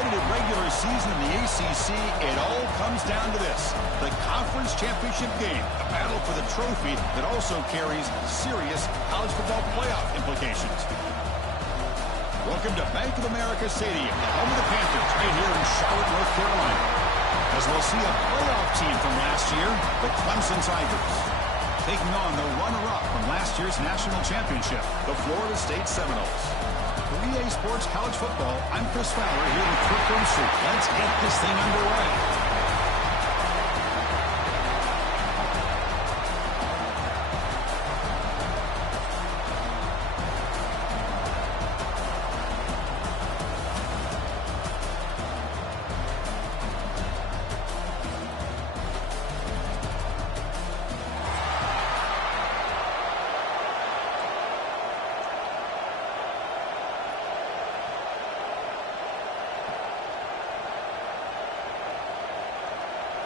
competitive regular season in the ACC, it all comes down to this: the conference championship game, a battle for the trophy that also carries serious college football playoff implications. Welcome to Bank of America Stadium, the home of the Panthers, right here in Charlotte, North Carolina, as we'll see a playoff team from last year, the Clemson Tigers, taking on the runner-up from last year's national championship, the Florida State Seminoles. For EA Sports College Football, I'm Chris Fowler here with Kirk Broomstreet. Let's get this thing underway.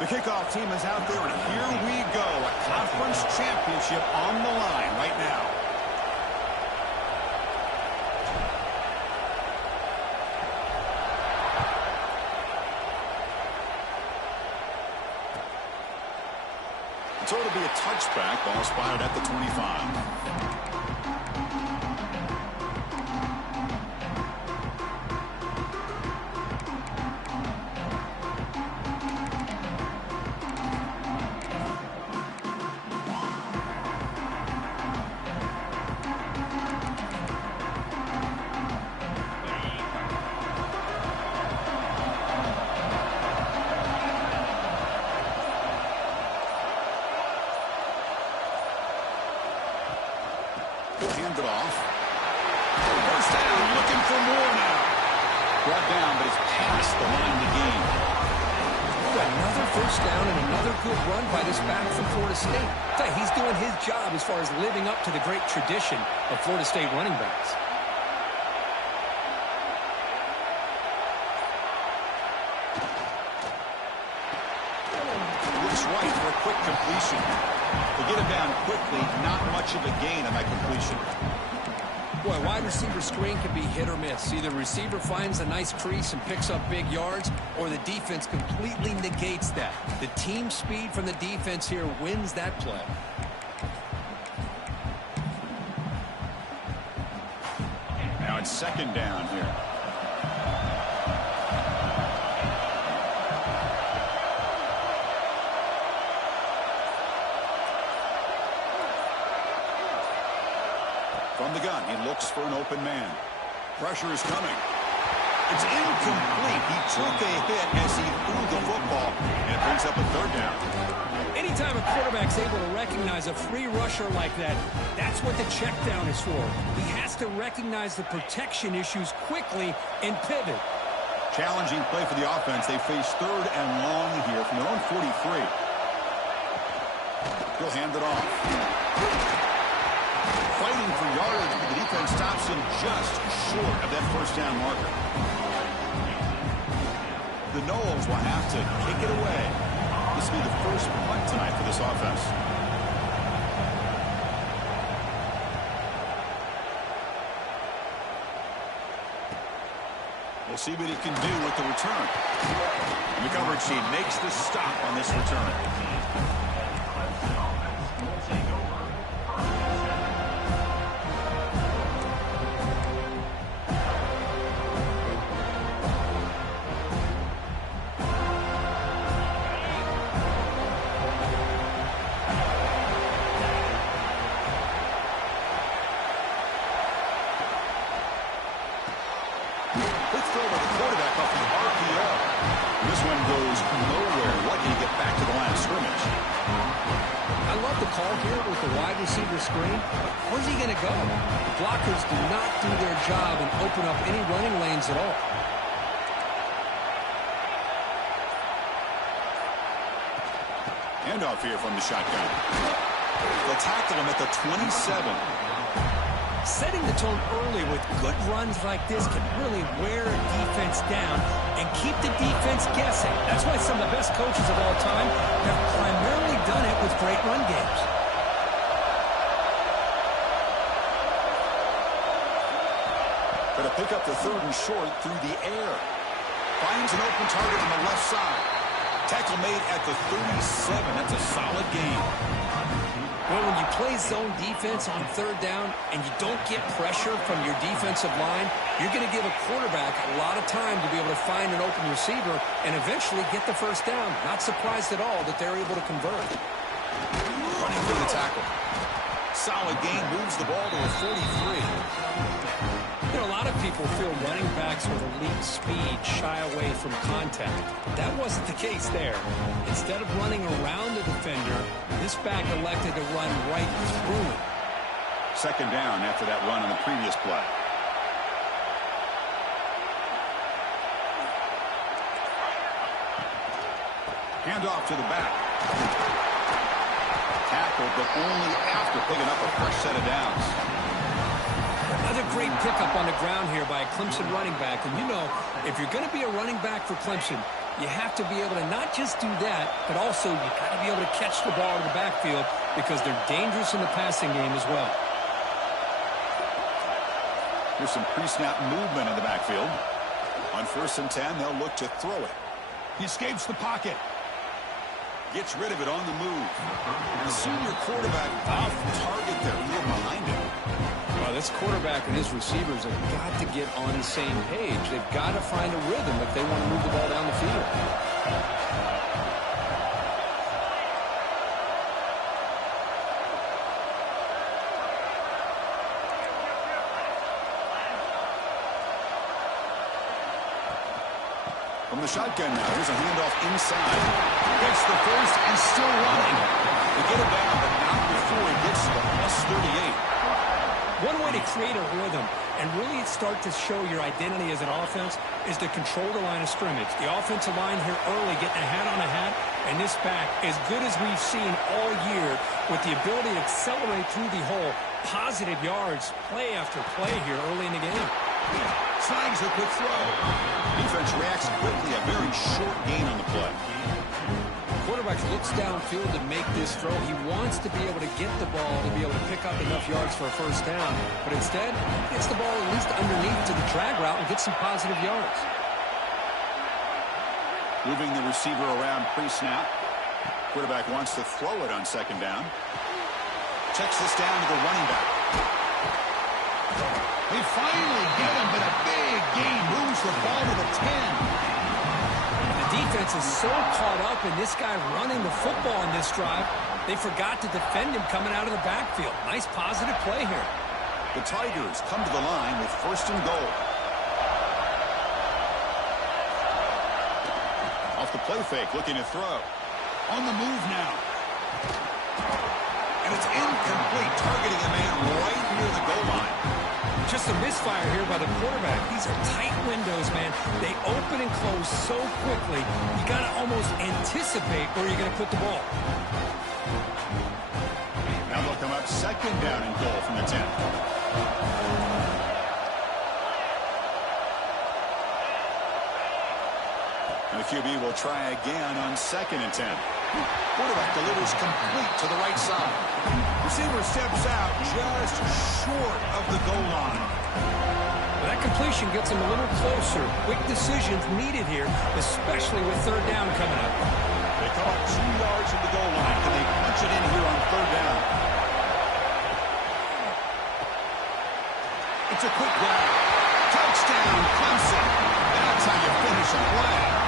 The kickoff team is out there, and here we go. A conference championship on the line right now. So it'll be a touchback. Ball spotted at the 25. Hand it off. First down, looking for more now. Brought down, but it's past the line to gain. Another first down and another good run by this back from Florida State. He's doing his job as far as living up to the great tradition of Florida State running backs. Looks right for a quick completion. They get it down quickly, not much of a gain on that completion. Boy, wide receiver screen can be hit or miss. Either the receiver finds a nice crease and picks up big yards, or the defense completely negates that. The team speed from the defense here wins that play. Now it's second down here. From the gun, he looks for an open man. Pressure is coming. It's incomplete. He took a hit as he threw the football, and it brings up a third down. Anytime a quarterback's able to recognize a free rusher like that, that's what the check down is for. He has to recognize the protection issues quickly and pivot. Challenging play for the offense. They face third and long here from their own 43. He'll hand it off. Fighting for yards, but the defense stops him just short of that first down marker. The Noles will have to kick it away. This will be the first punt tonight for this offense. We'll see what he can do with the return. And the coverage team makes the stop on this return. This one goes nowhere. Lucky to get back to the line of scrimmage. I love the call here with the wide receiver screen. Where's he going to go? Blockers do not do their job and open up any running lanes at all. Handoff here from the shotgun. They'll tackle him at the 27. Setting the tone early with good runs like this can really wear a defense down and keep the defense guessing. That's why some of the best coaches of all time have primarily done it with great run games. Going to pick up the third and short through the air. Finds an open target on the left side. Tackle made at the 37. That's a solid gain. Well, when you play zone defense on third down and you don't get pressure from your defensive line, you're going to give a quarterback a lot of time to be able to find an open receiver and eventually get the first down. Not surprised at all that they're able to convert. Running through the tackle. Solid gain, moves the ball to a 43. You know, a lot of people feel running backs with elite speed shy away from contact. That wasn't the case there. Instead of running around the defender, this back elected to run right through him. Second down after that run on the previous play. Handoff to the back. Tackled, but only after picking up a fresh set of downs. Another great pickup on the ground here by a Clemson running back. And you know, if you're going to be a running back for Clemson, you have to be able to not just do that, but also you got to be able to catch the ball in the backfield because they're dangerous in the passing game as well. Here's some pre-snap movement in the backfield. On 1st and 10, they'll look to throw it. He escapes the pocket. Gets rid of it on the move. The senior quarterback off target there. A little behind him. Well, this quarterback and his receivers have got to get on the same page. They've got to find a rhythm if they want to move the ball down the field. From the shotgun now, here's a handoff inside. Gets the first and still running. They get it down, but not before he gets to the +38. One way to create a rhythm and really start to show your identity as an offense is to control the line of scrimmage. The offensive line here early getting a hat on a hat, and this back, as good as we've seen all year, with the ability to accelerate through the hole, positive yards, play after play here early in the game. Snags a quick throw. Defense reacts quickly, a very short gain on the play. Quarterback looks downfield to make this throw. He wants to be able to get the ball to be able to pick up enough yards for a first down, but instead, he gets the ball at least underneath to the drag route and gets some positive yards. Moving the receiver around pre-snap. Quarterback wants to throw it on 2nd down. Checks this down to the running back. They finally get him, but a big gain moves the ball to the 10. The defense is so caught up in this guy running the football in this drive, they forgot to defend him coming out of the backfield. Nice positive play here. The Tigers come to the line with 1st and goal. Off the play fake, looking to throw. On the move now. And it's incomplete, targeting a man right near the goal line. Just a misfire here by the quarterback. These are tight windows, man. They open and close so quickly, you got to almost anticipate where you're going to put the ball. Now they'll come up 2nd down and goal from the 10. And the QB will try again on 2nd and 10. Quarterback delivers complete to the right side. Receiver steps out just short of the goal line. Well, that completion gets him a little closer. Quick decisions needed here, especially with 3rd down coming up. They come up 2 yards from the goal line. Can they punch it in here on 3rd down? It's a quick grab. Touchdown, Clemson. That's how you finish a play.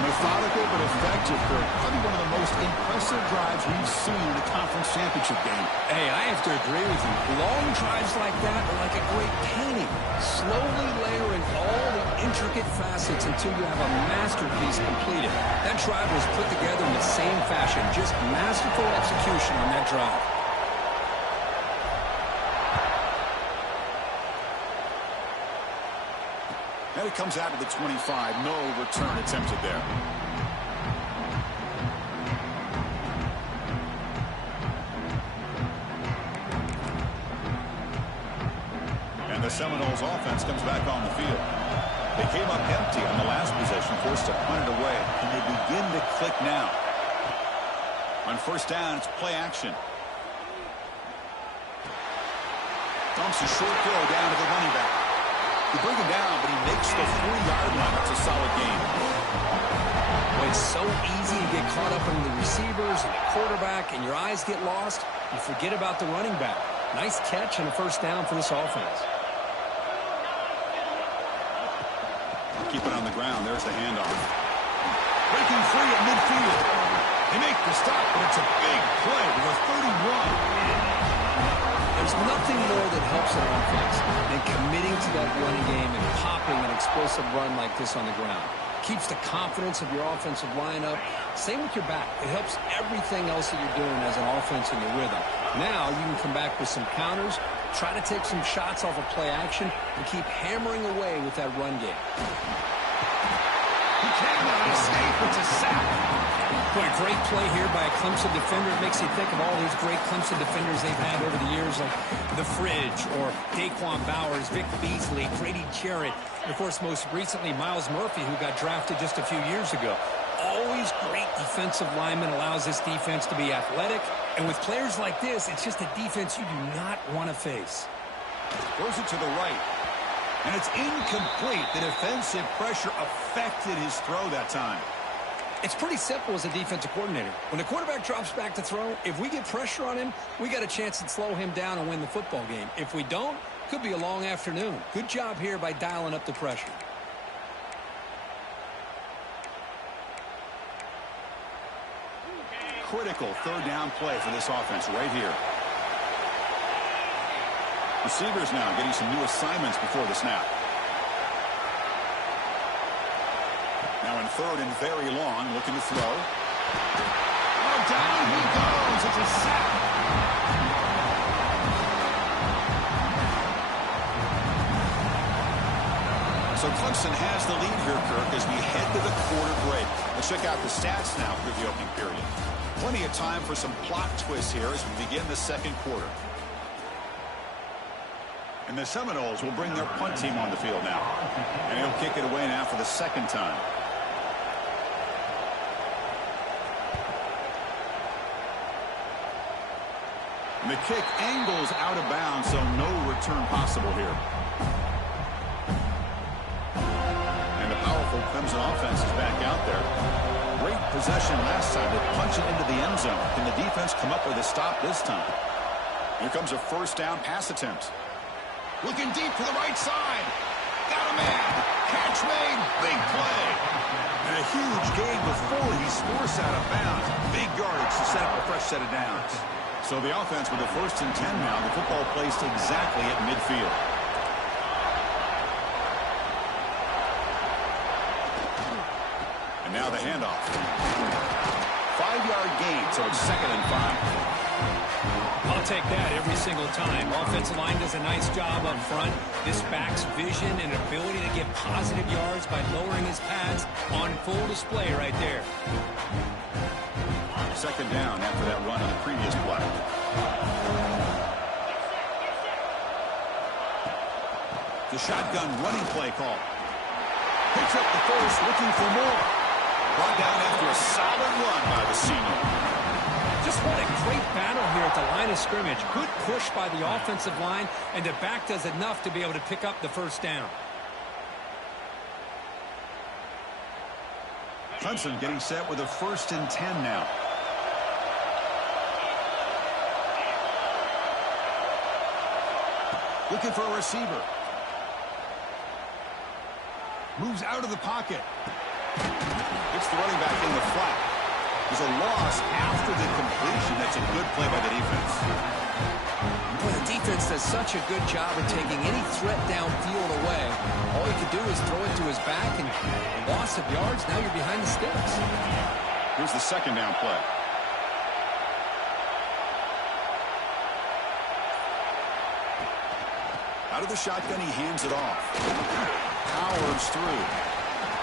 Methodical but effective for probably one of the most impressive drives we've seen in the conference championship game. Hey, I have to agree with you. Long drives like that are like a great painting. Slowly layering all the intricate facets until you have a masterpiece completed. That drive was put together in the same fashion. Just masterful execution on that drive. And it comes out to the 25. No return attempted there. And the Seminoles offense comes back on the field. They came up empty on the last possession, forced to punt it away. And they begin to click now. On 1st down, it's play action. Dumps a short throw down to the running back. You bring him down, but he makes the 40-yard line. That's a solid gain. Well, it's so easy to get caught up in the receivers and the quarterback, and your eyes get lost. You forget about the running back. Nice catch and a first down for this offense. Keep it on the ground. There's the handoff. Breaking free at midfield. They make the stop, but it's a big play with a 31. There's nothing more that helps an offense than committing to that running game and popping an explosive run like this on the ground. Keeps the confidence of your offensive line up. Same with your back. It helps everything else that you're doing as an offense in your rhythm. Now you can come back with some counters, try to take some shots off of play action, and keep hammering away with that run game. He cannot escape. It's a sack. Boy, a great play here by a Clemson defender. It makes you think of all these great Clemson defenders they've had over the years, like The Fridge or Daquan Bowers, Vic Beasley, Grady Jarrett, and, of course, most recently, Miles Murphy, who got drafted just a few years ago. Always great defensive lineman, allows this defense to be athletic. And with players like this, it's just a defense you do not want to face. Throws it to the right. And it's incomplete. The defensive pressure affected his throw that time. It's pretty simple as a defensive coordinator. When the quarterback drops back to throw, if we get pressure on him, we got a chance to slow him down and win the football game. If we don't, could be a long afternoon. Good job here by dialing up the pressure. Critical third down play for this offense right here. Receivers now getting some new assignments before the snap. Now in third and very long, looking to throw. Oh, down he goes. It's a sack. So Clemson has the lead here, Kirk, as we head to the quarter break. Let's check out the stats now through the opening period. Plenty of time for some plot twists here as we begin the second quarter. And the Seminoles will bring their punt team on the field now. And he'll kick it away now for the second time. And the kick angles out of bounds, so no return possible here. And the powerful Clemson offense is back out there. Great possession last time. They punch it into the end zone. Can the defense come up with a stop this time? Here comes a first down pass attempt. Looking deep to the right side. Got a man. Catch made. Big play. And a huge gain before he's forced out of bounds. Big yardage to set up a fresh set of downs. So the offense with a 1st and 10 now. The football placed exactly at midfield. And now the handoff. 5-yard gain, so it's 2nd and 5. I'll take that every single time. Offensive line does a nice job up front. This back's vision and ability to get positive yards by lowering his pads on full display right there. 2nd down after that run on the previous play. The shotgun running play call. Picks up the first, looking for more. Brought down after a solid run by the senior. Just what a great battle here at the line of scrimmage. Good push by the offensive line, and the back does enough to be able to pick up the first down. Clemson getting set with a 1st and 10 now. Looking for a receiver. Moves out of the pocket. It's the running back in the flat. There's a loss after the completion. That's a good play by the defense. Well, the defense does such a good job of taking any threat downfield away. All you can do is throw it to his back, and loss of yards, now you're behind the sticks. Here's the 2nd down play. Out of the shotgun, he hands it off. Powers through.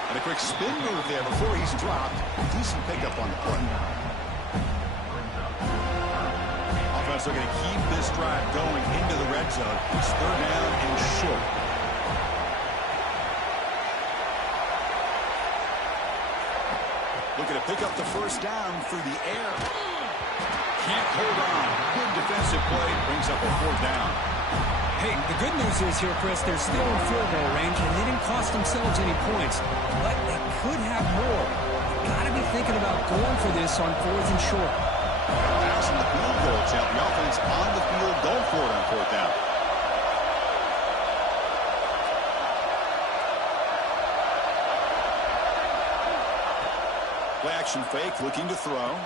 And a quick spin move there before he's dropped. Decent pickup on the play. Offense looking to keep this drive going into the red zone. It's 3rd down and short. Looking to pick up the first down through the air. Can't hold on. Good defensive play. Brings up a 4th down. Hey, the good news is here, Chris, they're still in field goal range, and they didn't cost themselves any points. But they could have more. They've got to be thinking about going for this on 4th and short. Passing the field goal attempt. The offense on the field, going for it on 4th down. Play action fake, looking to throw.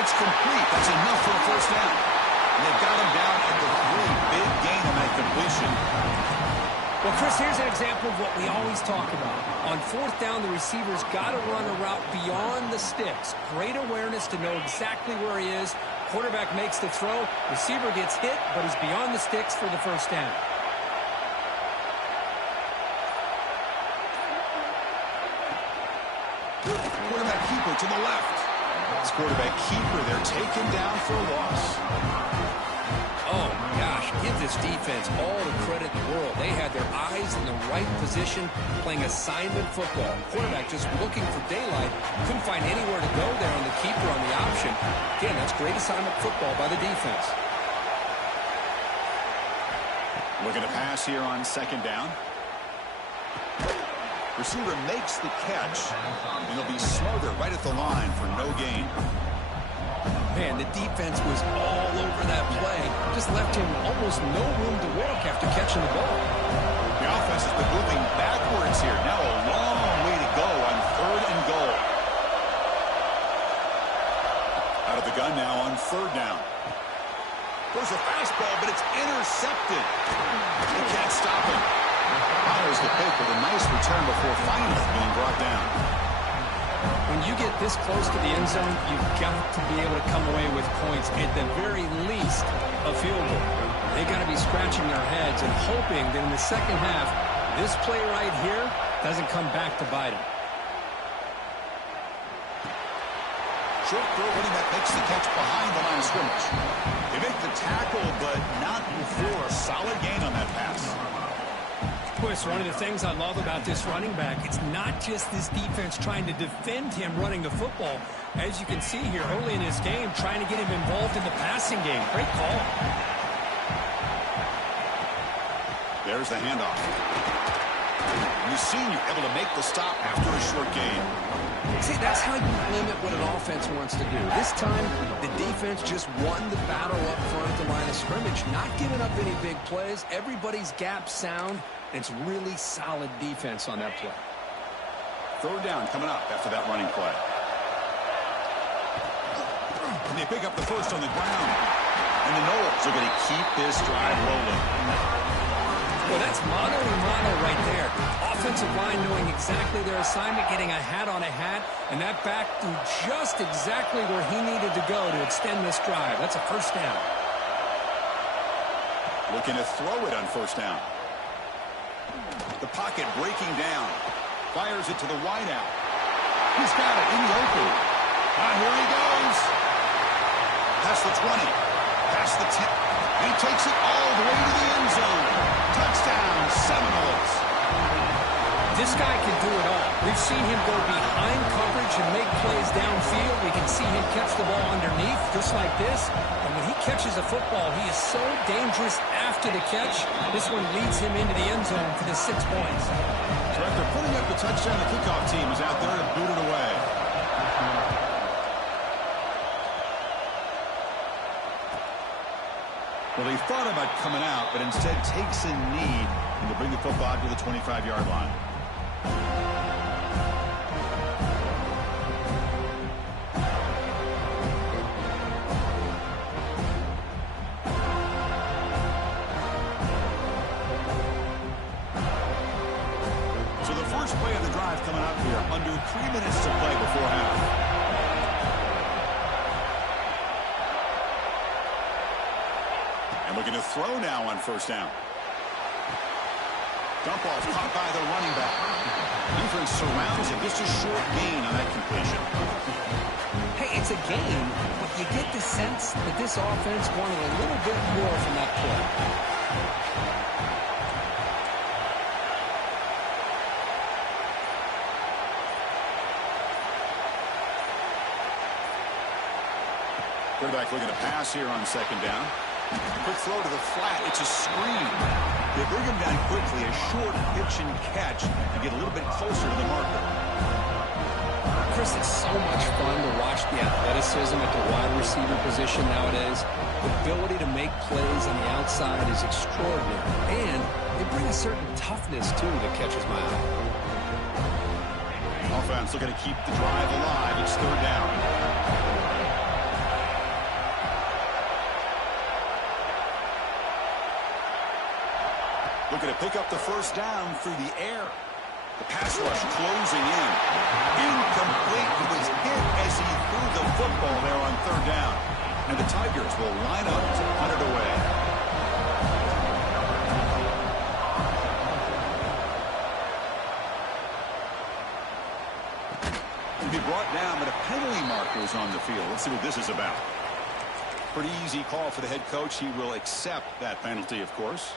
It's complete. That's enough for a 1st down. And they've got him down at the 3. Big gain on that completion. Well, Chris, here's an example of what we always talk about. On 4th down, the receiver's got to run a route beyond the sticks. Great awareness to know exactly where he is. Quarterback makes the throw. Receiver gets hit, but is beyond the sticks for the 1st down. Quarterback keeper to the left. This quarterback keeper, they're taken down for a loss. Oh, my gosh. Give this defense all the credit in the world. They had their eyes in the right position, playing assignment football. Quarterback just looking for daylight. Couldn't find anywhere to go there on the keeper on the option. Again, that's great assignment football by the defense. Looking to pass here on 2nd down. Receiver makes the catch, and he'll be smothered right at the line for no gain. Man, the defense was all over that play. Just left him almost no room to walk after catching the ball. The offense has been moving backwards here. Now a long way to go on 3rd and goal. Out of the gun now on 3rd down. There's a fastball, but it's intercepted. They can't stop him. Fires the pick with a nice return before finally being brought down. When you get this close to the end zone, you've got to be able to come away with points, at the very least a field goal. They've got to be scratching their heads and hoping that in the 2nd half, this play right here doesn't come back to bite them. Short throw, running back makes the catch behind the line of scrimmage. They make the tackle, but not before a solid gain on that pass. Chris, one of the things I love about this running back, it's not just this defense trying to defend him running the football. As you can see here early in this game, trying to get him involved in the passing game. Great call. There's the handoff. You've seen you able to make the stop after a short gain. See, that's how you limit what an offense wants to do. This time, the defense just won the battle up front at the line of scrimmage, not giving up any big plays. Everybody's gap sound. It's really solid defense on that play. 3rd down coming up after that running play. And they pick up the 1st on the ground. And the Knowles are going to keep this drive rolling. Well, that's mano-a-mano right there. Offensive line knowing exactly their assignment, getting a hat on a hat, and that back threw just exactly where he needed to go to extend this drive. That's a 1st down. Looking to throw it on 1st down. The pocket breaking down. Fires it to the wideout. He's got it in the open. Here he goes. Past the 20. Past the 10. He takes it all the way to the end zone. Touchdown, Seminoles. This guy can do it all. We've seen him go behind coverage and make plays downfield. We can see him catch the ball underneath, just like this. And when he catches a football, he is so dangerous after the catch. This one leads him into the end zone for the 6 points. So after putting up the touchdown, the kickoff team is out there to boot it away. Well, he thought about coming out, but instead takes a knee and to bring the football to the 25-yard line. So the first play of the drive coming up here, under 3 minutes to play before half. And looking to throw now on 1st down. Dump off caught by the running back. Defense surrounds it. Just a short gain on that completion. Hey, it's a gain, but you get the sense that this offense wanted a little bit more from that play. Quarterback looking to pass here on 2nd down. Quick throw to the flat. It's a screen. They bring him down quickly. A short pitch and catch to get a little bit closer to the marker. Chris, it's so much fun to watch the athleticism at the wide receiver position nowadays. The ability to make plays on the outside is extraordinary. And they bring a certain toughness, too, that catches my eye. Offense looking to keep the drive alive. It's third down. Looking to pick up the first down through the air. The pass rush closing in. Incomplete. He was hit as he threw the football there on third down. And the Tigers will line up to punt it away. He'll be brought down, but a penalty marker is on the field. Let's see what this is about. Pretty easy call for the head coach. He will accept that penalty, of course.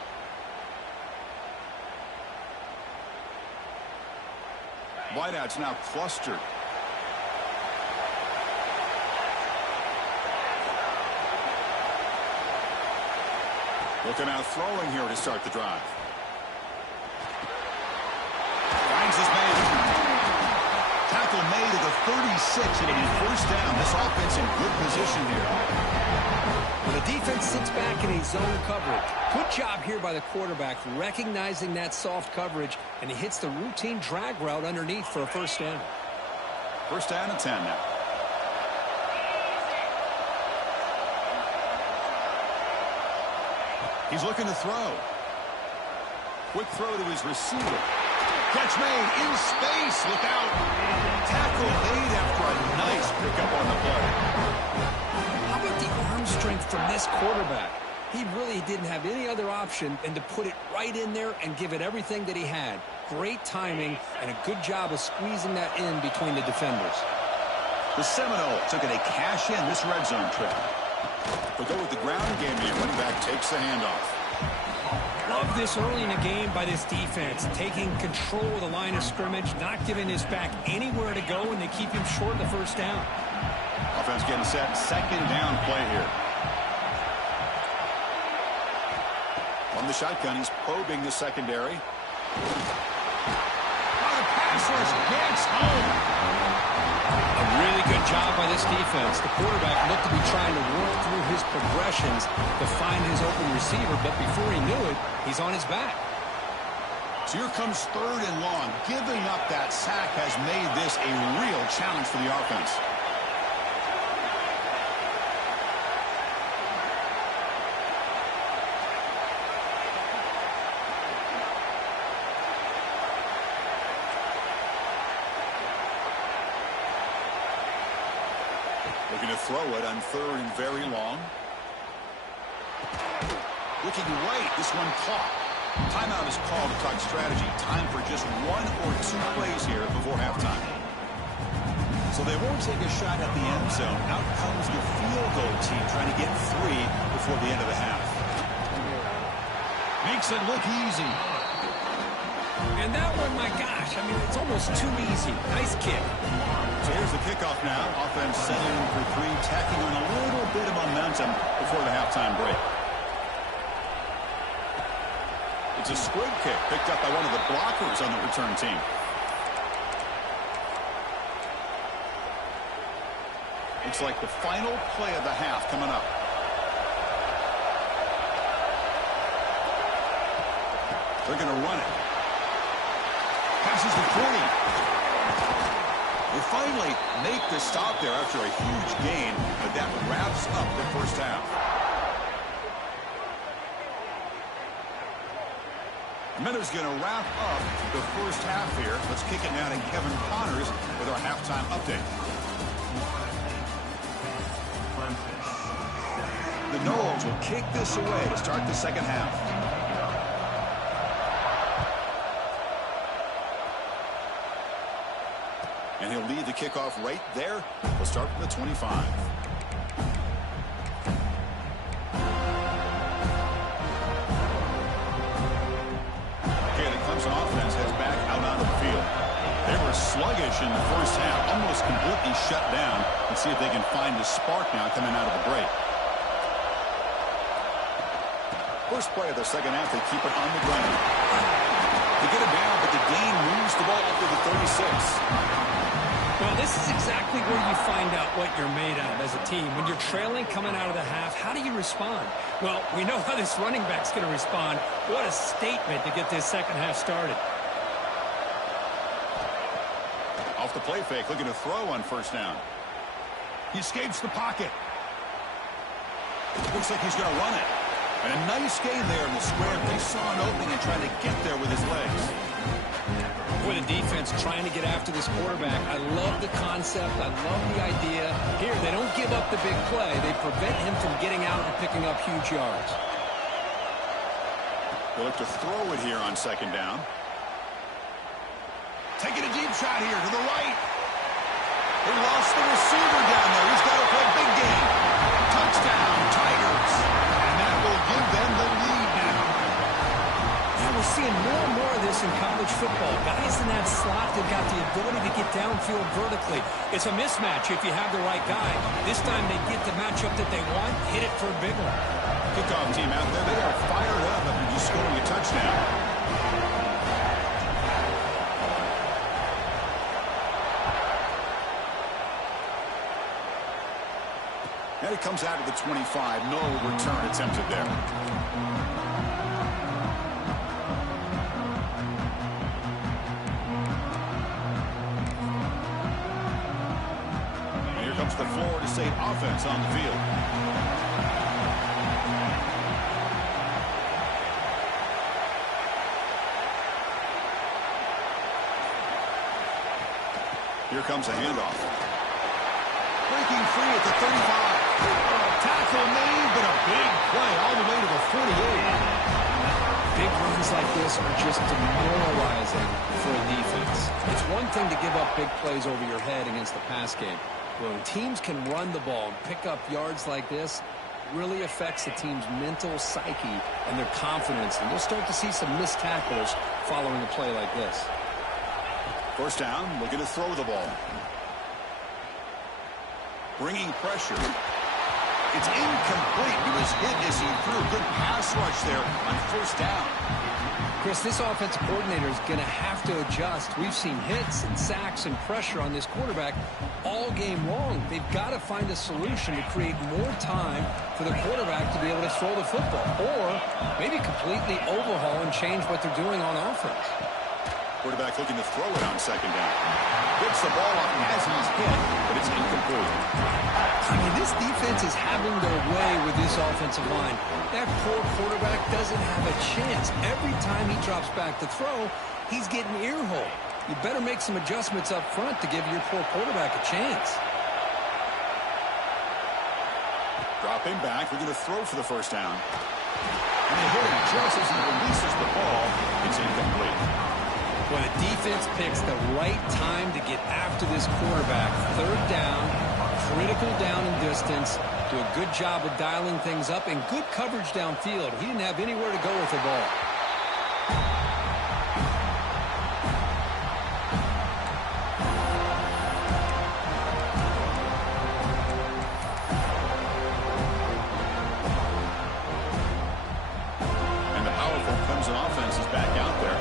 Wideouts now clustered. Looking out throwing here to start the drive. Finds his man. Tackle made at the 36, and it'll be first down. This offense in good position here. When the defense sits back in a zone coverage, good job here by the quarterback recognizing that soft coverage, and he hits the routine drag route underneath for a first down. First down and 10 now. He's looking to throw. Quick throw to his receiver. Catch made in space without tackle made after a nice pickup on the play. How about the arm strength from this quarterback? He really didn't have any other option than to put it right in there and give it everything that he had. Great timing and a good job of squeezing that in between the defenders. The Seminoles are going to cash in this red zone trip. They'll go with the ground game here. Running back takes the handoff. Love this early in the game by this defense, taking control of the line of scrimmage, not giving his back anywhere to go, and they keep him short of the first down. Offense getting set. Second down play here. On the shotgun, he's probing the secondary. Oh, the pass rush gets home. A really good job by this defense. The quarterback looked to be trying to work through his progressions to find his open receiver, but before he knew it, he's on his back. So here comes third and long. Giving up that sack has made this a real challenge for the offense. Looking to throw it on third and very long. Looking right, this one caught. Timeout is called to talk strategy. Time for just one or two plays here before halftime. So they won't take a shot at the end zone. Out comes the field goal team trying to get three before the end of the half. Makes it look easy. And that one, my gosh, I mean, it's almost too easy. Nice kick. So here's the kickoff now. Offense settling for three, tacking on a little bit of momentum before the halftime break. It's a squib kick picked up by one of the blockers on the return team. Looks like the final play of the half coming up. They're going to run it. Passes the 40. They finally make the stop there after a huge gain, but that wraps up the first half. Miller's going to wrap up the first half here. Let's kick it now to Kevin Connors with our halftime update. The Noles will kick this away to start the second half. And he'll lead the kickoff right there. We'll start from the 25. Okay, the Clemson offense heads back out onto the field. They were sluggish in the first half, almost completely shut down. Let's see if they can find a spark now coming out of the break. First play of the second half, they keep it on the ground. They get it down, but the gain moves the ball up to the 36. Well, this is exactly where you find out what you're made of as a team. When you're trailing coming out of the half, how do you respond? Well, we know how this running back's going to respond. What a statement to get this second half started. Off the play fake, looking to throw on first down. He escapes the pocket. Looks like he's going to run it. And a nice gain there in the square. They saw an opening and tried to get there with his legs. Boy, the defense trying to get after this quarterback. I love the concept. I love the idea. Here, they don't give up the big play. They prevent him from getting out and picking up huge yards. They look to throw it here on second down. Taking a deep shot here to the right. They lost the receiver down there. He's got to play big game. Touchdown, Tigers. And that will give them the lead now. Yeah, we're seeing more and more of this in college football. Guys in that slot that got the ability to get downfield vertically. It's a mismatch if you have the right guy. This time they get the matchup that they want, hit it for a big one. Kickoff team out there, they are fired up after just scoring a touchdown. And it comes out of the 25. No return attempted there. And here comes the Florida State offense on the field. Here comes a handoff. Breaking free at the 35. Tackle made, but a big play all the way to the 48. Big runs like this are just demoralizing for a defense. It's one thing to give up big plays over your head against the pass game. When teams can run the ball and pick up yards like this, it really affects the team's mental psyche and their confidence. And you'll start to see some missed tackles following a play like this. First down, looking to throw the ball. Bringing pressure. It's incomplete. He was hit as he threw a good pass rush there on first down. Chris, this offensive coordinator is going to have to adjust. We've seen hits and sacks and pressure on this quarterback all game long. They've got to find a solution to create more time for the quarterback to be able to throw the football, or maybe completely overhaul and change what they're doing on offense. Quarterback looking to throw it on second down. Gets the ball off as he's hit, but it's incomplete. I mean, this defense is having their way with this offensive line. That poor quarterback doesn't have a chance. Every time he drops back to throw, he's getting ear-hole. You better make some adjustments up front to give your poor quarterback a chance. Dropping back, we're going to throw for the first down. And they hit him just as he releases the ball. It's incomplete. Well, the defense picks the right time to get after this quarterback. Third down, critical down and distance. Do a good job of dialing things up and good coverage downfield. He didn't have anywhere to go with the ball. And the powerful Clemson offense is back out there.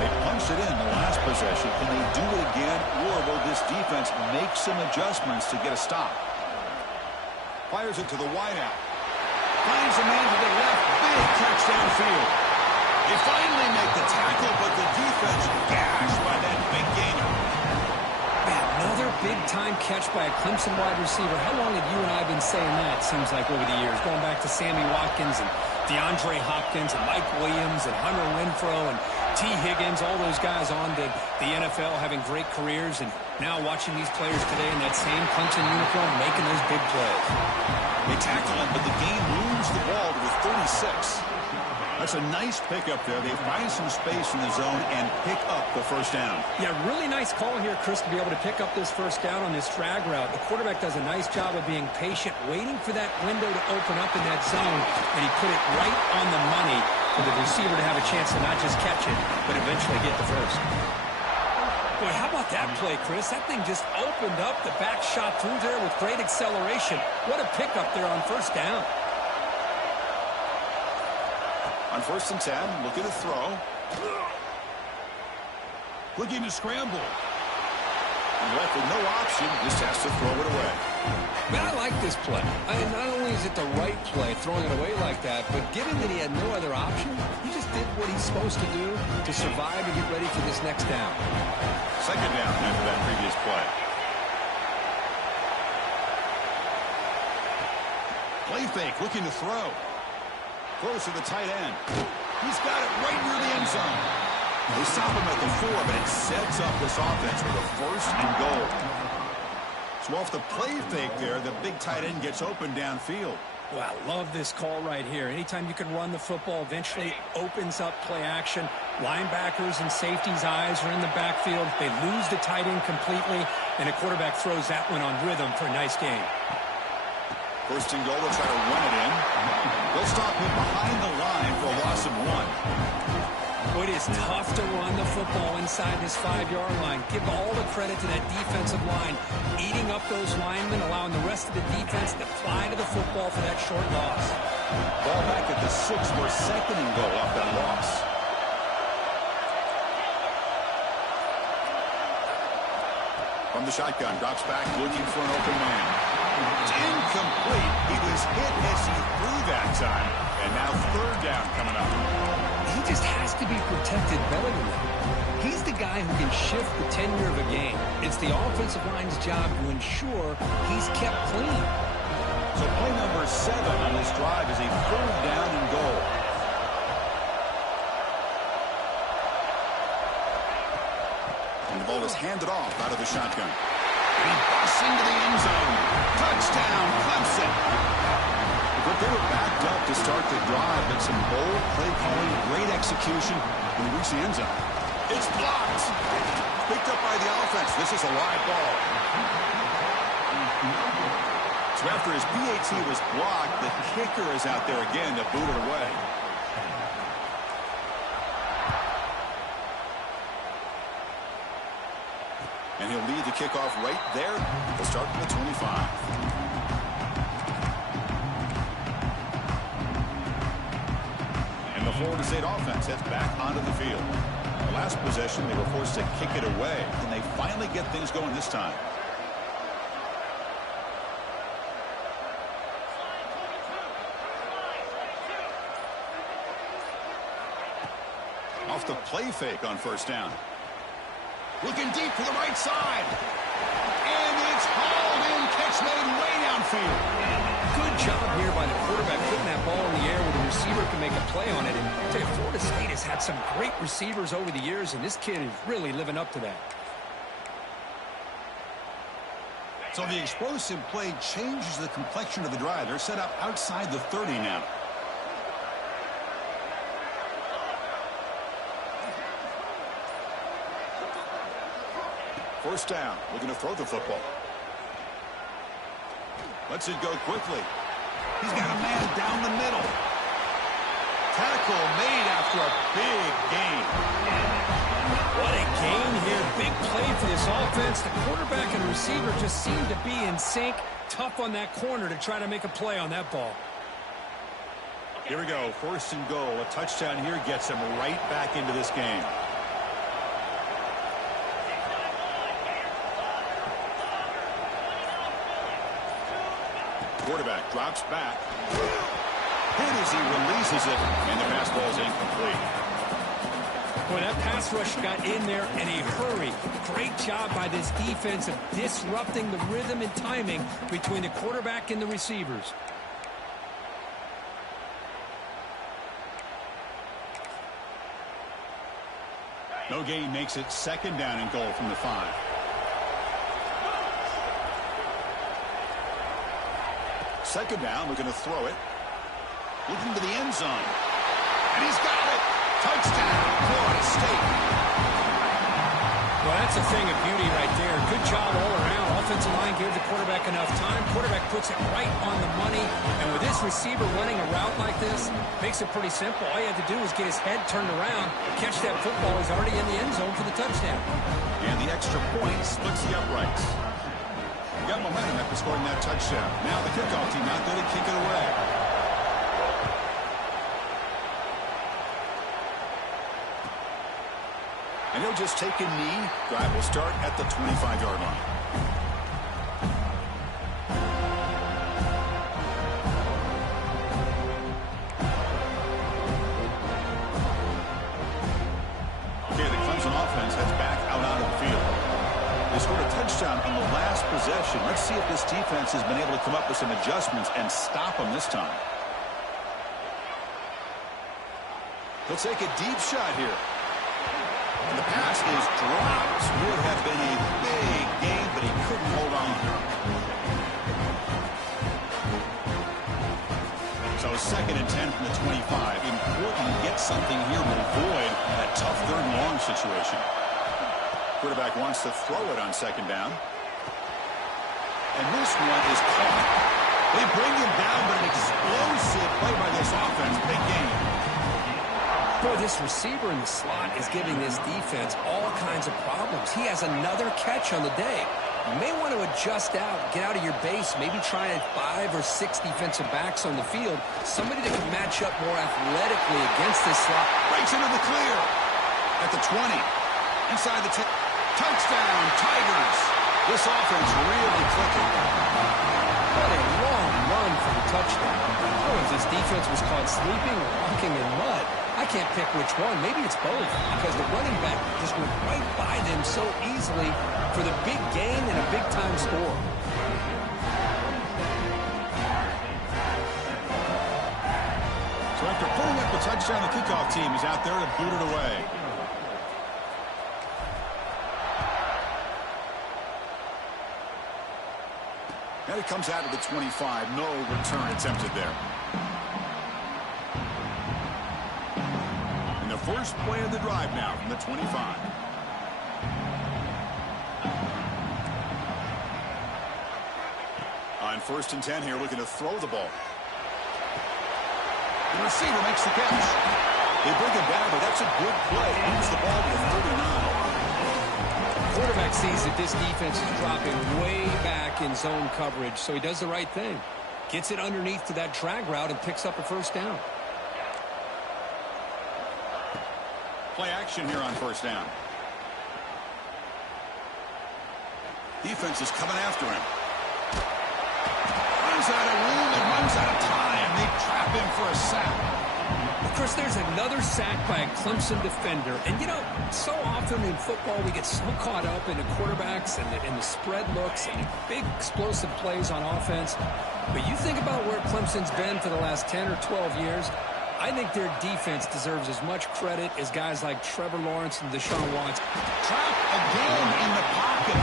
They punched it in the last possession. Can they do it again, or will this defense make some adjustments to get a stop? Fires it to the wideout. Finds a man to the left. Big catch downfield. They finally make the tackle, but the defense gashed by that big gainer. Man, another big-time catch by a Clemson wide receiver. How long have you and I been saying that, seems like, over the years? Going back to Sammy Watkins and DeAndre Hopkins and Mike Williams and Hunter Renfrow and T. Higgins, all those guys on to the NFL having great careers, and now watching these players today in that same Clemson uniform making those big plays. They tackle him, but the game moves the ball to the 36. That's a nice pickup there. They find some space in the zone and pick up the first down. Yeah, really nice call here, Chris, to be able to pick up this first down on this drag route. The quarterback does a nice job of being patient, waiting for that window to open up in that zone, and he put it right on the money for the receiver to have a chance to not just catch it, but eventually get the first. Boy, how about that play, Chris? That thing just opened up. The back shot through there with great acceleration. What a pickup there on first down. On 1st and 10, looking to throw. Looking to scramble. And left with no option, just has to throw it away. Man, I like this play. Not only is it the right play, throwing it away like that, but given that he had no other option, he just did what he's supposed to do to survive and get ready for this next down. 2nd down after that previous play. Play fake, looking to throw. Throws to the tight end. He's got it right near the end zone. They stop him at the 4, but it sets up this offense with a 1st and goal. So off the play fake there, the big tight end gets open downfield. Well, I love this call right here. Anytime you can run the football, eventually it opens up play action. Linebackers and safeties' eyes are in the backfield. They lose the tight end completely, and a quarterback throws that one on rhythm for a nice gain. 1st and goal, they'll try to run it in. They'll stop him behind the line for a loss of 1. It is tough to run the football inside this 5-yard line. Give all the credit to that defensive line, eating up those linemen, allowing the rest of the defense to fly to the football for that short loss. Ball back at the 6 for 2nd and goal off that loss. From the shotgun, drops back, looking for an open man. It's incomplete. He was hit as he threw that time. And now 3rd down coming up. He just has to be protected better than that. He's the guy who can shift the tenure of a game. It's the offensive line's job to ensure he's kept clean. So play number 7 on this drive is a 3rd down and goal. And the ball is handed off out of the shotgun. And he busts into the end zone. Touchdown, Clemson. But they were backed up to start the drive, and some bold play calling, great execution when they reach the end zone. It's blocked. Picked up by the offense. This is a live ball. So after his PAT was blocked, the kicker is out there again to boot it away. And he'll lead the kickoff right there. They'll start from the 25. And the Florida State offense heads back onto the field. The last possession, they were forced to kick it away. And they finally get things going this time. Off the play fake on 1st down. Looking deep to the right side. And it's hauled in. Catch made way downfield. Good job here by the quarterback putting that ball in the air where the receiver can make a play on it. And I tell you, Florida State has had some great receivers over the years, and this kid is really living up to that. So the explosive play changes the complexion of the drive. They're set up outside the 30 now. First down, looking to throw the football. Lets it go quickly. He's got a man down the middle. Tackle made after a big gain. What a gain here. Big play for this offense. The quarterback and receiver just seem to be in sync. Tough on that corner to try to make a play on that ball. Here we go. 1st and goal. A touchdown here gets him right back into this game. Quarterback drops back. Hit as he releases it, and the pass ball is incomplete. Boy, that pass rush got in there in a hurry. Great job by this defense of disrupting the rhythm and timing between the quarterback and the receivers. No gain makes it 2nd down and goal from the 5. Second down, looking to throw it. Looking to the end zone. And he's got it. Touchdown, Florida State. Well, that's a thing of beauty right there. Good job all around. Offensive line gave the quarterback enough time. Quarterback puts it right on the money. And with this receiver running a route like this, makes it pretty simple. All you have to do is get his head turned around, catch that football. He's already in the end zone for the touchdown. And the extra point splits the uprights. Got momentum after scoring that touchdown. Now the kickoff team out there to kick it away. And he'll just take a knee. Drive will start at the 25-yard line. Okay, the Clemson offense heads back out onto the field. They scored a touchdown on the last possession. Let's see if this defense has been able to come up with some adjustments and stop them this time. He'll take a deep shot here. And the pass is dropped. Would have been a big gain, but he couldn't hold on. So 2nd and 10 from the 25. Important to get something here to avoid that tough 3rd and long situation. Quarterback wants to throw it on 2nd down. And this one is caught. They bring him down, but an explosive play by this offense. Big game. Boy, this receiver in the slot is giving this defense all kinds of problems. He has another catch on the day. You may want to adjust out, get out of your base, maybe try 5 or 6 defensive backs on the field. Somebody that can match up more athletically against this slot. Breaks into the clear. At the 20. Inside the 10. Touchdown, Tigers. This offense really clicking. What a long run for the touchdown. Oh, if this defense was caught sleeping or walking in mud, I can't pick which one. Maybe it's both, because the running back just went right by them so easily for the big gain and a big-time score. So after putting up a touchdown, the kickoff team is out there to boot it away. And it comes out of the 25. No return attempted there. And the first play of the drive now from the 25. On 1st and 10 here, looking to throw the ball. The receiver makes the catch. They bring him down, but that's a good play. Moves the ball to the 39. Quarterback sees that this defense is dropping way back in zone coverage, so he does the right thing. Gets it underneath to that drag route and picks up a 1st down. Play action here on 1st down. Defense is coming after him. Runs out of room and runs out of time. They trap him for a sack. Of course, there's another sack by a Clemson defender. And, you know, so often in football we get so caught up in the quarterbacks and the spread looks and the big explosive plays on offense. But you think about where Clemson's been for the last 10 or 12 years, I think their defense deserves as much credit as guys like Trevor Lawrence and Deshaun Watson. Trap again in the pocket.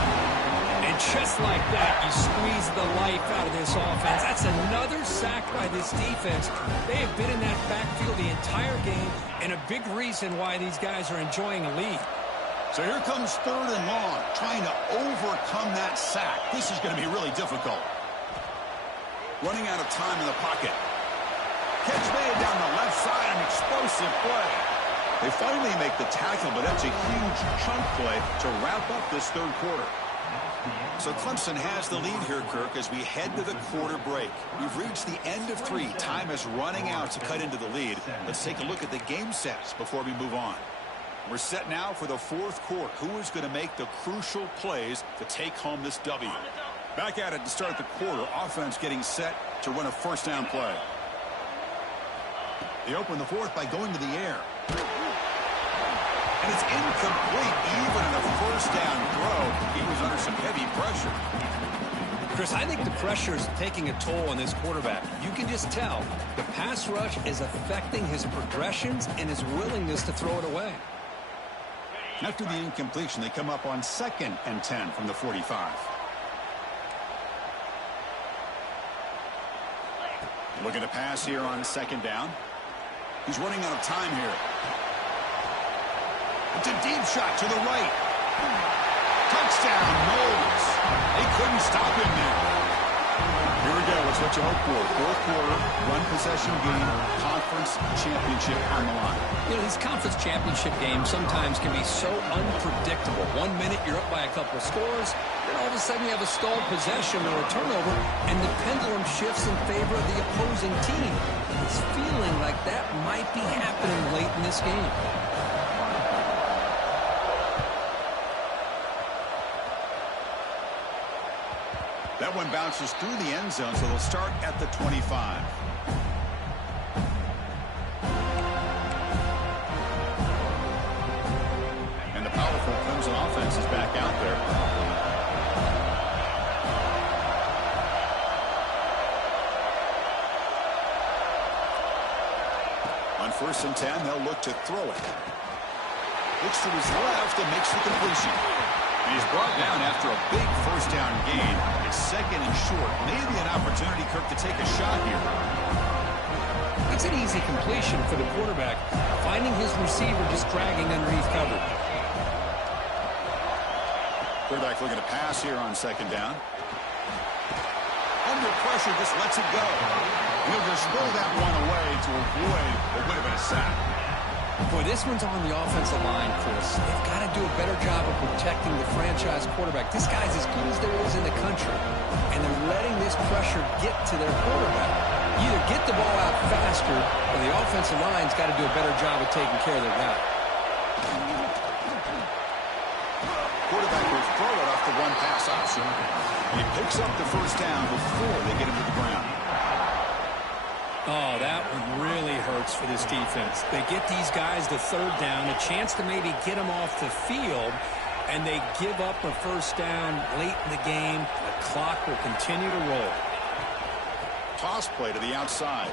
And just like that, you squeeze the life out of this offense. That's another sack by this defense. They have been in that backfield the entire game, and a big reason why these guys are enjoying a lead. So here comes 3rd and long, trying to overcome that sack. This is going to be really difficult. Running out of time in the pocket. Catch made down the left side, an explosive play. They finally make the tackle, but that's a huge chunk play to wrap up this 3rd quarter. So Clemson has the lead here, Kirk, as we head to the quarter break. We've reached the end of 3. Time is running out to cut into the lead. Let's take a look at the game sets before we move on. We're set now for the 4th quarter. Who is going to make the crucial plays to take home this W? Back at it to start the quarter. Offense getting set to run a 1st down play. They open the 4th by going to the air. And it's incomplete, even in a 1st down throw. He was under some heavy pressure. Chris, I think the pressure is taking a toll on this quarterback. You can just tell the pass rush is affecting his progressions and his willingness to throw it away. After the incompletion, they come up on 2nd and 10 from the 45. Looking to pass here on 2nd down. He's running out of time here. It's a deep shot to the right. Touchdown, Knowles. They couldn't stop him there. Here we go. It's what you hope for. 4th quarter, 1 possession game, conference championship on the line. You know, these conference championship games sometimes can be so unpredictable. 1 minute you're up by a couple of scores, then all of a sudden you have a stalled possession or a turnover, and the pendulum shifts in favor of the opposing team. It's feeling like that might be happening late in this game. bounces through the end zone, so they'll start at the 25. And the powerful Clemson offense is back out there. On 1st and 10, they'll look to throw it. Looks to his left and makes the completion. And he's brought down after a big first down gain. It's 2nd and short. Maybe an opportunity, Kirk, to take a shot here. It's an easy completion for the quarterback, finding his receiver just dragging underneath coverage. Quarterback looking to pass here on 2nd down. Under pressure, just lets it go. He'll just throw that one away to avoid what would have been a sack. Boy, this one's on the offensive line, Chris. They've got to do a better job of protecting the franchise quarterback. This guy's as good as there is in the country, and they're letting this pressure get to their quarterback. You either get the ball out faster, or the offensive line's got to do a better job of taking care of their guy. Quarterback will throw it off the one-pass option. He picks up the first down before they get him to the ground. Oh, that one really hurts for this defense. They get these guys to 3rd down, a chance to maybe get them off the field, and they give up a first down late in the game. The clock will continue to roll. Toss play to the outside.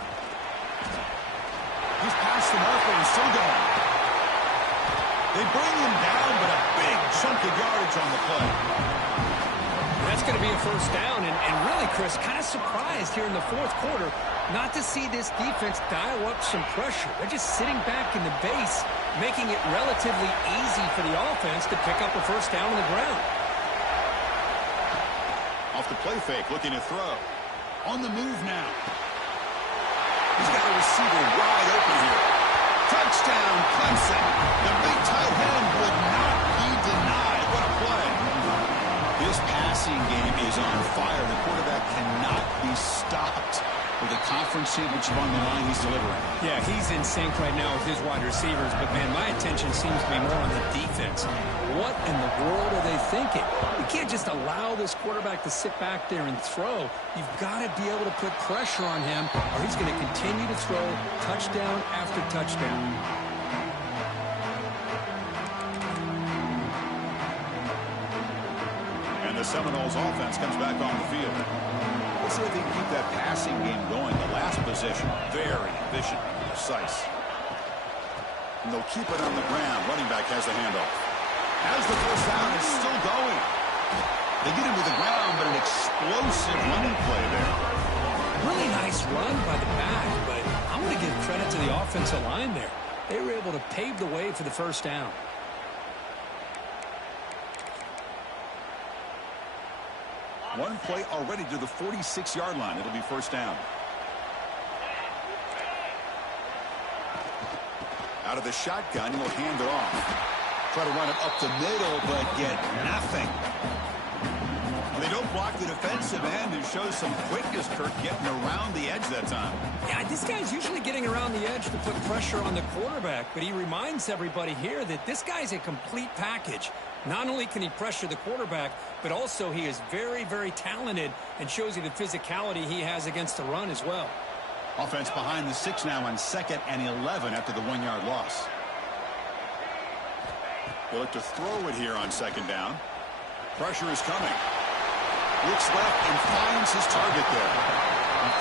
He's past the marker and still going. They bring him down, but a big chunk of yardage on the play. That's going to be a first down, and really, Chris, kind of surprised here in the 4th quarter not to see this defense dial up some pressure. They're just sitting back in the base, making it relatively easy for the offense to pick up a first down on the ground. Off the play fake, looking to throw. On the move now. He's got a receiver wide open here. Touchdown, Clemson. The big tight end would not be denied. What a play. This passing game is on fire. The quarterback cannot be stopped. With a conference championship on the line, he's delivering. Yeah, he's in sync right now with his wide receivers, but, man, my attention seems to be more on the defense. What in the world are they thinking? You can't just allow this quarterback to sit back there and throw. You've got to be able to put pressure on him, or he's going to continue to throw touchdown after touchdown. And the Seminoles offense comes back on the field. Let's see if they can keep that passing game going. The last possession, very efficient and precise. And they'll keep it on the ground. Running back has the handoff. Has the first down, is still going. They get him to the ground, but an explosive running play there. Really nice run by the back, but I'm going to give credit to the offensive line there. They were able to pave the way for the first down. One play already to the 46-yard line. It'll be first down. Out of the shotgun, he'll hand it off. Try to run it up the middle, but get nothing. And they don't block the defensive end, who shows some quickness, Kirk, getting around the edge that time. Yeah, this guy's usually getting around the edge to put pressure on the quarterback, but he reminds everybody here that this guy's a complete package. Not only can he pressure the quarterback, but also he is very, very talented and shows you the physicality he has against the run as well. Offense behind the 6 now on 2nd and 11 after the 1-yard loss. They'll look to throw it here on 2nd down. Pressure is coming. Looks left and finds his target there.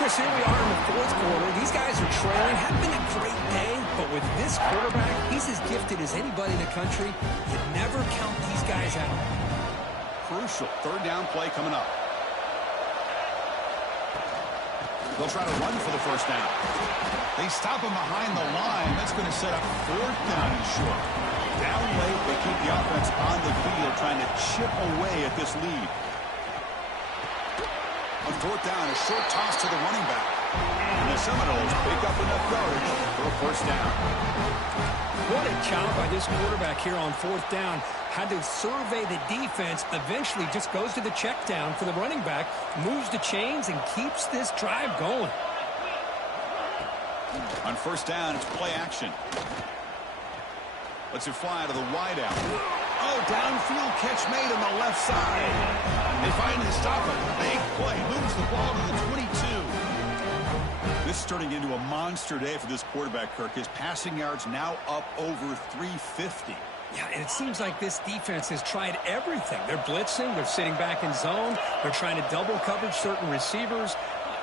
Chris, here we are in the 4th quarter. These guys are trailing. Haven't been a great day, but with this quarterback, he's as gifted as anybody in the country. You never count these guys out. Crucial 3rd down play coming up. They'll try to run for the first down. They stop him behind the line. That's going to set up 4th down and short. Down late, they keep the offense on the field, trying to chip away at this lead. On 4th down, a short toss to the running back. And the Seminoles pick up enough yardage for a first down. What a job by this quarterback here on 4th down. Had to survey the defense, eventually just goes to the check down for the running back, moves the chains, and keeps this drive going. On 1st down, it's play action. Lets it fly to the wideout. Oh, downfield catch made on the left side. They finally stop it. Big play. Moves the ball to the 22. This is turning into a monster day for this quarterback, Kirk. His passing yards now up over 350. Yeah, and it seems like this defense has tried everything. They're blitzing. They're sitting back in zone. They're trying to double coverage certain receivers.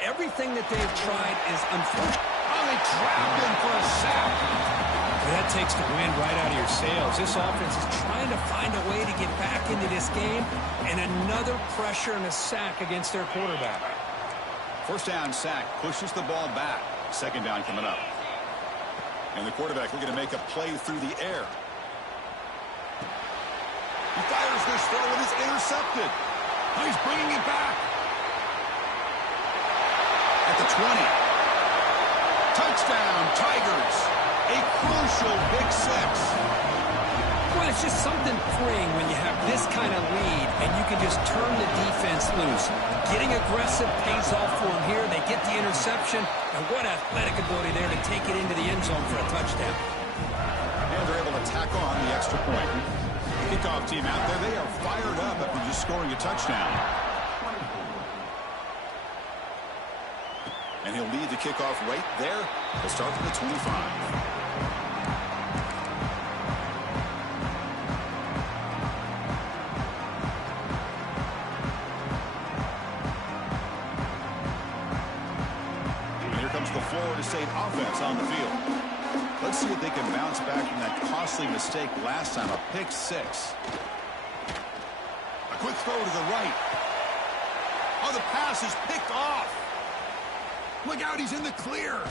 Everything that they've tried is unfortunate. Oh, they trapped him for a sack. That takes the wind right out of your sails. This offense is trying to find a way to get back into this game, and another pressure and a sack against their quarterback. First down sack pushes the ball back. Second down coming up. And the quarterback looking to make a play through the air. He fires this throw and is intercepted. Now he's bringing it back. At the 20. Touchdown, Tigers. A crucial big six. Well, it's just something freeing when you have this kind of lead and you can just turn the defense loose. Getting aggressive pays off for them here. They get the interception, and what athletic ability there to take it into the end zone for a touchdown. And they're able to tack on the extra point. Kickoff team out there, they are fired up after just scoring a touchdown. And he'll lead the kickoff right there. He'll start from the 25. The Florida State offense on the field. Let's see if they can bounce back from that costly mistake last time, a pick six. A quick throw to the right. Oh, the pass is picked off. Look out, he's in the clear.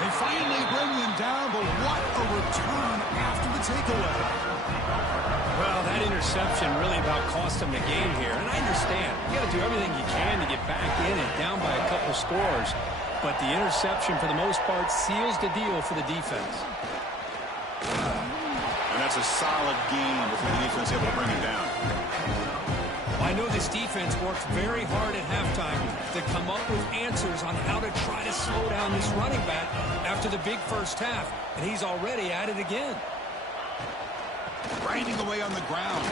They finally bring him down, but what a return after the takeaway. Well, that interception really about cost them the game here, and I understand. You got to do everything you can to get back in and down by a couple scores. But the interception, for the most part, seals the deal for the defense. And that's a solid game before the defense able to bring it down. I know this defense worked very hard at halftime to come up with answers on how to try to slow down this running back after the big first half. And he's already at it again. Grinding away on the ground.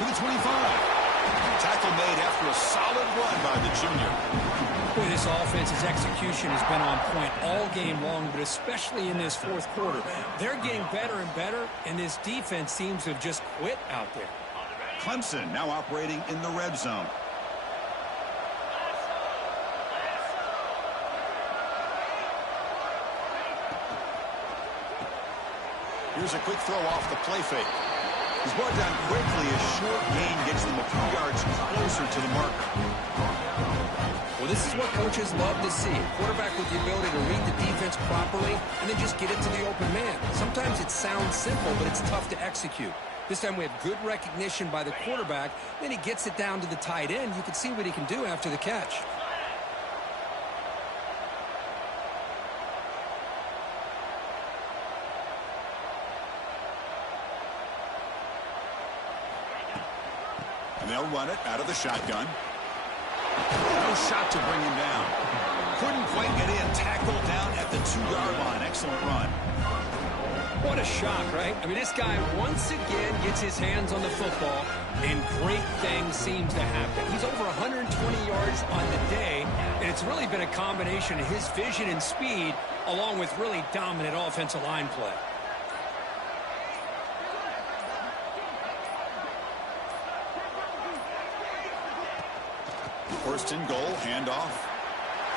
To the 25. Tackle made after a solid run by the junior. Boy, this offense's execution has been on point all game long, but especially in this fourth quarter. They're getting better and better, and this defense seems to have just quit out there. Clemson now operating in the red zone. Here's a quick throw off the play fake. He's brought down quickly. A short gain gets them a few yards closer to the marker. Well, this is what coaches love to see. A quarterback with the ability to read the defense properly and then just get it to the open man. Sometimes it sounds simple, but it's tough to execute. This time we have good recognition by the quarterback. Then he gets it down to the tight end. You can see what he can do after the catch. And they'll run it out of the shotgun. No shot to bring him down. Couldn't quite get in. Tackled down at the 2-yard line. Excellent run. What a shock, right? I mean, this guy once again gets his hands on the football, and great things seems to happen. He's over 120 yards on the day, and it's really been a combination of his vision and speed, along with really dominant offensive line play. First and goal, handoff.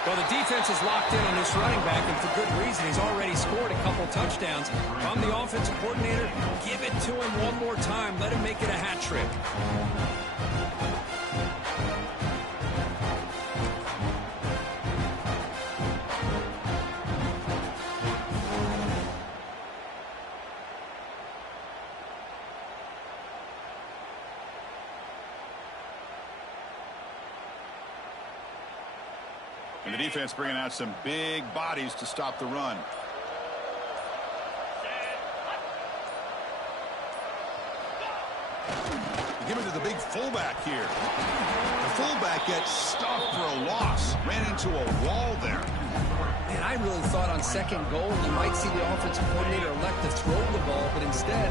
Well, the defense is locked in on this running back, and for good reason. He's already scored a couple touchdowns. If I'm the offensive coordinator, give it to him one more time. Let him make it a hat trick. And the defense bringing out some big bodies to stop the run. Give it to the big fullback here. The fullback gets stuffed for a loss. Ran into a wall there. Man, I really thought on second goal you might see the offensive coordinator elect to throw the ball, but instead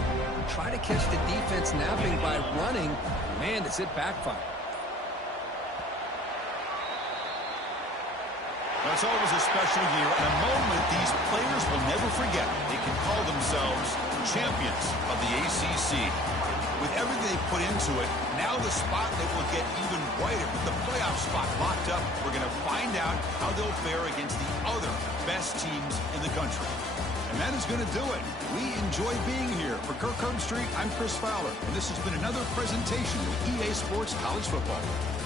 try to catch the defense napping by running. Man, does it backfire. It's always a special year and a moment these players will never forget. They can call themselves champions of the ACC. With everything they put into it, now the spotlight will get even brighter. With the playoff spot locked up, we're going to find out how they'll fare against the other best teams in the country. And that is going to do it. We enjoy being here. For Kirk Herbstreit, I'm Chris Fowler, and this has been another presentation of EA Sports College Football.